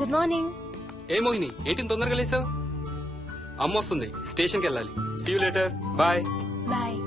Good morning. ఏ మోహిని ఏంటి తొందరగా లేసావు? అమ్మ వస్తుంది, స్టేషన్కి వెళ్ళాలి. See you later, bye. Bye.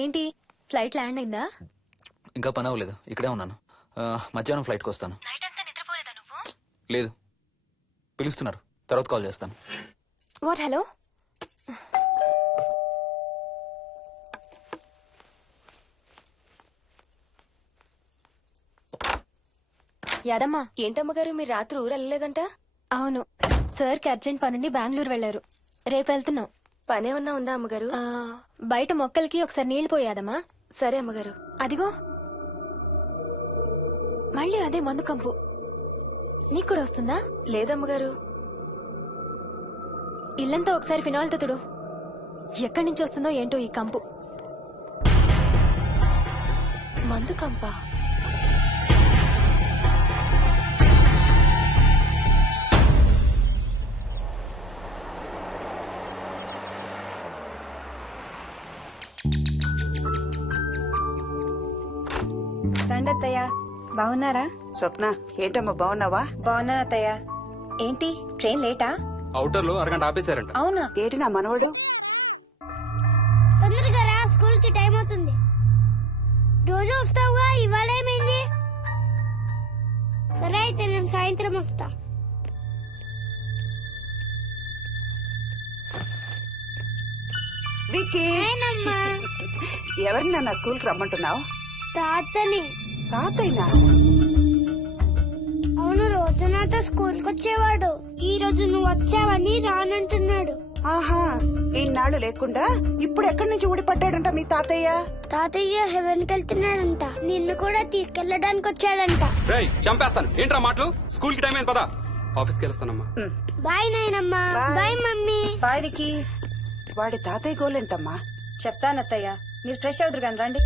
ఏంటి ఫ్లైట్ ల్యాండ్ అయిందా? ఇంకా పని అవ్వలేదు, ఇక్కడే ఉన్నాను. మధ్యాహ్నం ఫ్లైట్కి వస్తాను. నైట్ అంతా నిద్రపోలేదా నువ్వు? లేదు, పిలుస్తున్నారు, తర్వాత కాల్ చేస్తాను. వాట్? హలో. యాదమ్మా. ఏంటమ్మగారు మీరు రాత్రి ఊరు వెళ్ళలేదంట? అవును, సార్కి అర్జెంట్ పనుండి బెంగళూరు వెళ్లారు. రేపు వెళ్తున్నాం. పనేమన్నా ఉందా అమ్మగారు? బయట మొక్కలకి ఒకసారి నీళ్లు పోయాదమ్మా. సరే అమ్మగారు. అదిగో మళ్ళీ అదే మందు కంపు. నీకు కూడా వస్తుందా? లేదమ్మగారు. ఇల్లంతా ఒకసారి ఫినాయిల్తో తుడు. ఎక్కడి నుంచి వస్తుందో ఏంటో ఈ కంపు. మందు కంపా? రండి అత్తయ్య, బాగున్నారా? స్వప్న, ఏంటమ్మా బాగున్నావా? బాగున్నాను అత్తయ్య. ఏంటి ట్రైన్ లేటా? అవుటర్ లో అరగంట ఆపేశారంట. అవునా? ఏంటి నా మనవడు? తొందరగా రా, స్కూల్ కి టైం అవుతుంది. రోజు వస్తావుగా, ఇవాళ ఏమైంది? సరే అయితే నేను సాయంత్రం వస్తా. విక్కీ, నేనమ్మా. ఎవరిని నా స్కూల్ కి రమ్మంటున్నావు? తాతని. తాతయ్యనా? అవును, రోజు నాతో స్కూల్ కి వచ్చేవాడు. ఈ రోజు నువ్వు వచ్చావని రానంటున్నాడు. ఆహా, ఇన్నాళ్ళు లేకుండా ఇప్పుడు ఎక్కడి నుంచి ఊడిపడ్డాడంట మీ తాతయ్య? తాతయ్య హెవెన్ కి వెళ్తున్నాడంట. నిన్ను కూడా తీసుకెళ్లడానికి వచ్చాడంట. రేయ్ చంపేస్తాను, ఏంట్రా మాటలు? స్కూల్ కి టైం అయింది, పదా. ఆఫీస్కి వెళ్తానమ్మా. బాయ్ నాయనమ్మా. Bye. Bye mummy. Bye Vicky. వాడి తాతయ్య గోలేంటమ్మా? చెప్తాను అత్తయ్య, మీరు ఫ్రెష్ అవుతురు కానీ రండి.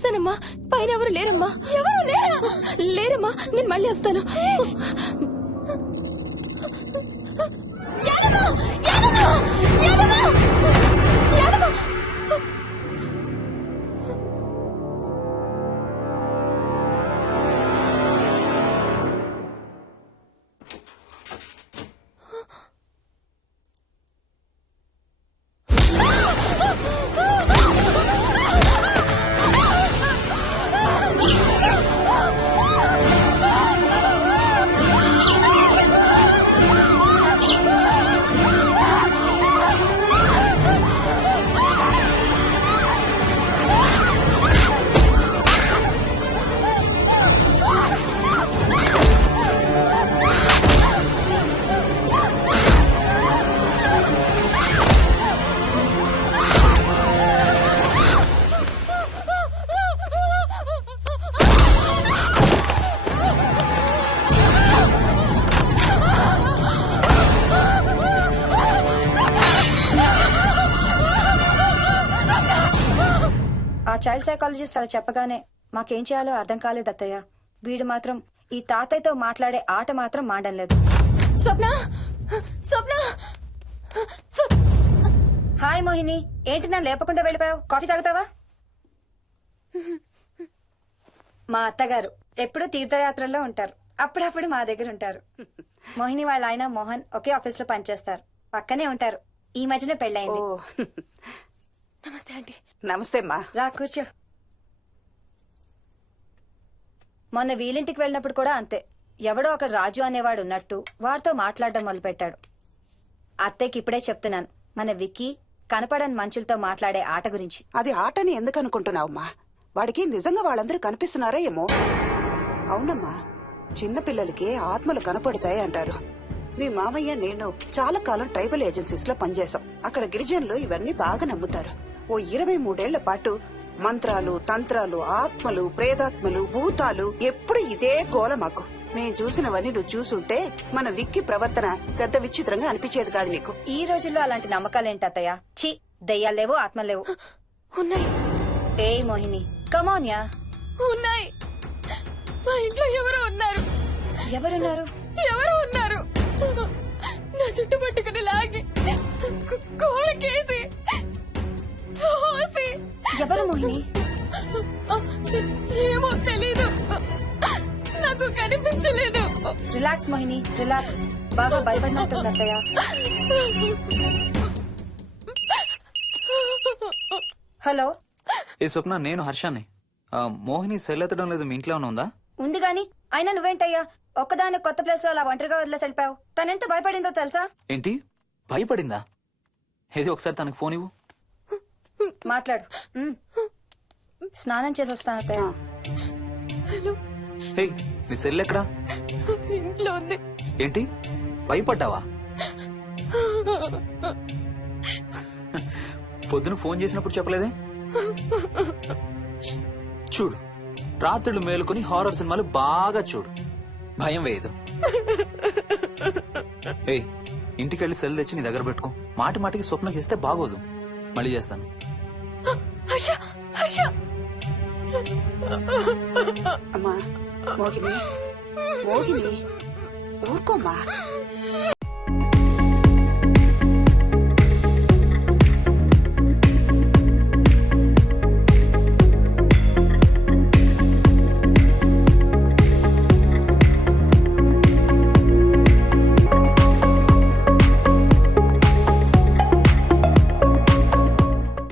చూసానమ్మా పైన ఎవరు లేరమ్మా. ఎవరు లేరా? లేరమ్మా, నేను మళ్ళీ వస్తాను. యాదమ్మ! యాదమ్మ! యాదమ్మ! యాదమ్మ! ఆ చైల్డ్ సైకాలజిస్ట్ అలా చెప్పగానే మాకేం చేయాలో అర్థం కాలేదు అత్తయ్య. వీడు మాత్రం ఈ తాతయ్యతో మాట్లాడే ఆట మాత్రం మాడడం లేదు. స్వప్న! స్వప్న! హాయ్ మోహిని, ఏంటి నన్ను లేపకుండా వెళ్ళిపోయావు? కాఫీ తాగుతావా? మా అత్తగారు ఎప్పుడు తీర్థయాత్రల్లో ఉంటారు, అప్పుడప్పుడు మా దగ్గర ఉంటారు. మోహిని వాళ్ళ ఆయన మోహన్ ఒకే ఆఫీస్ లో పనిచేస్తారు, పక్కనే ఉంటారు. ఈ మధ్యన ఓ పెళ్ళయింది. నమస్తే ఆంటీ. నమస్తే అమ్మా. రా కూర్చో. మొన్న వీలింటికి వెళ్ళినప్పుడు కూడా అంతే. ఎవడో ఒక రాజు అనేవాడు ఉన్నట్టు వాడితో మాట్లాడడం మొదలుపెట్టాడు. అత్తయ్యకి ఇప్పుడే చెప్తున్నాను, మన విక్కీ కనపడని మనుషులతో మాట్లాడే ఆట గురించి. అది ఆటని ఎందుకు అనుకుంటున్నావమ్మా? వాడికి నిజంగా వాళ్ళందరూ కనిపిస్తున్నారా ఏమో. అవునమ్మా, చిన్నపిల్లలకి ఆత్మలు కనపడతాయి అంటారు. మీ మామయ్య నేను చాలా కాలం ట్రైబల్ ఏజెన్సీస్ లో పనిచేశాం. అక్కడ గిరిజనులు ఇవన్నీ బాగా నమ్ముతారు. ఓ 23 ఏళ్ల పాటు మంత్రాలు, తంత్రాలు, ఆత్మలు, ప్రేతాత్మలు, భూతాలు, ఎప్పుడు ఇదే గోల మాకు. మేం చూసినవన్నీ నువ్వు చూసుంటే మన విక్కీ ప్రవర్తన పెద్ద విచిత్రంగా అనిపించేది కాదు నీకు. ఈ రోజుల్లో అలాంటి నమ్మకాలేంటి అత్తయ్య? ఛీ, దెయ్యాలేవు ఆత్మలేవు. ఉన్నాయి, ఏ మోహిని కమోన్యా. ఉన్నాయి. మా ఇంట్లో ఎవరో ఉన్నారు. ఎవరున్నారు? ఎవరో ఉన్నారు. నా చుట్టు పట్టుకుని లాగి కోళ్ళకేసి తోసి. ఎవరు మోహిని? ఏమో తెలీదు, నాకు కనిపించలేదు. Relax Mohini, relax. బాగా భయపడినట్టుంది అత్తయ్య. హలో. ఏ స్వప్న, నేను హర్షాన్ని. మోహిని సెల్ ఎత్తడం లేదు, మీ ఇంట్లో ఉందా? ఉంది గాని అయినా నువ్వేంటయ్యా ఒక్కదాని కొత్త ప్లేస్ లో అలా ఒంటరిగా వదిలేసి వెళ్ళిపోయావు? తనెంత భయపడిందో తెలుసా? ఏంటి, భయపడిందా? ఏది ఒకసారి తనకు ఫోన్ ఇవ్వు. మాట్లాడు. స్నానం చేసి వస్తాను అత్తయ్య. హే, నీ సెల్ ఎక్కడా? ఇంట్లో ఉంది. ఏంటి, భయపడ్డావా? పొద్దున ఫోన్ చేసినప్పుడు చెప్పలేదే? చూడు, రాత్రులు మేలుకొని హారర్ సినిమాలు బాగా చూడు, భయం వేయదు. ఏయ్, ఇంటికెళ్ళి సెల్ తెచ్చి నీ దగ్గర పెట్టుకో. మాటి మాటికి స్వప్నం చేస్తే బాగోదు. మళ్ళీ చేస్తాను. హర్ష, హర్ష. అమ్మా మోహిని, మోహిని ఊరుకోమ్మా.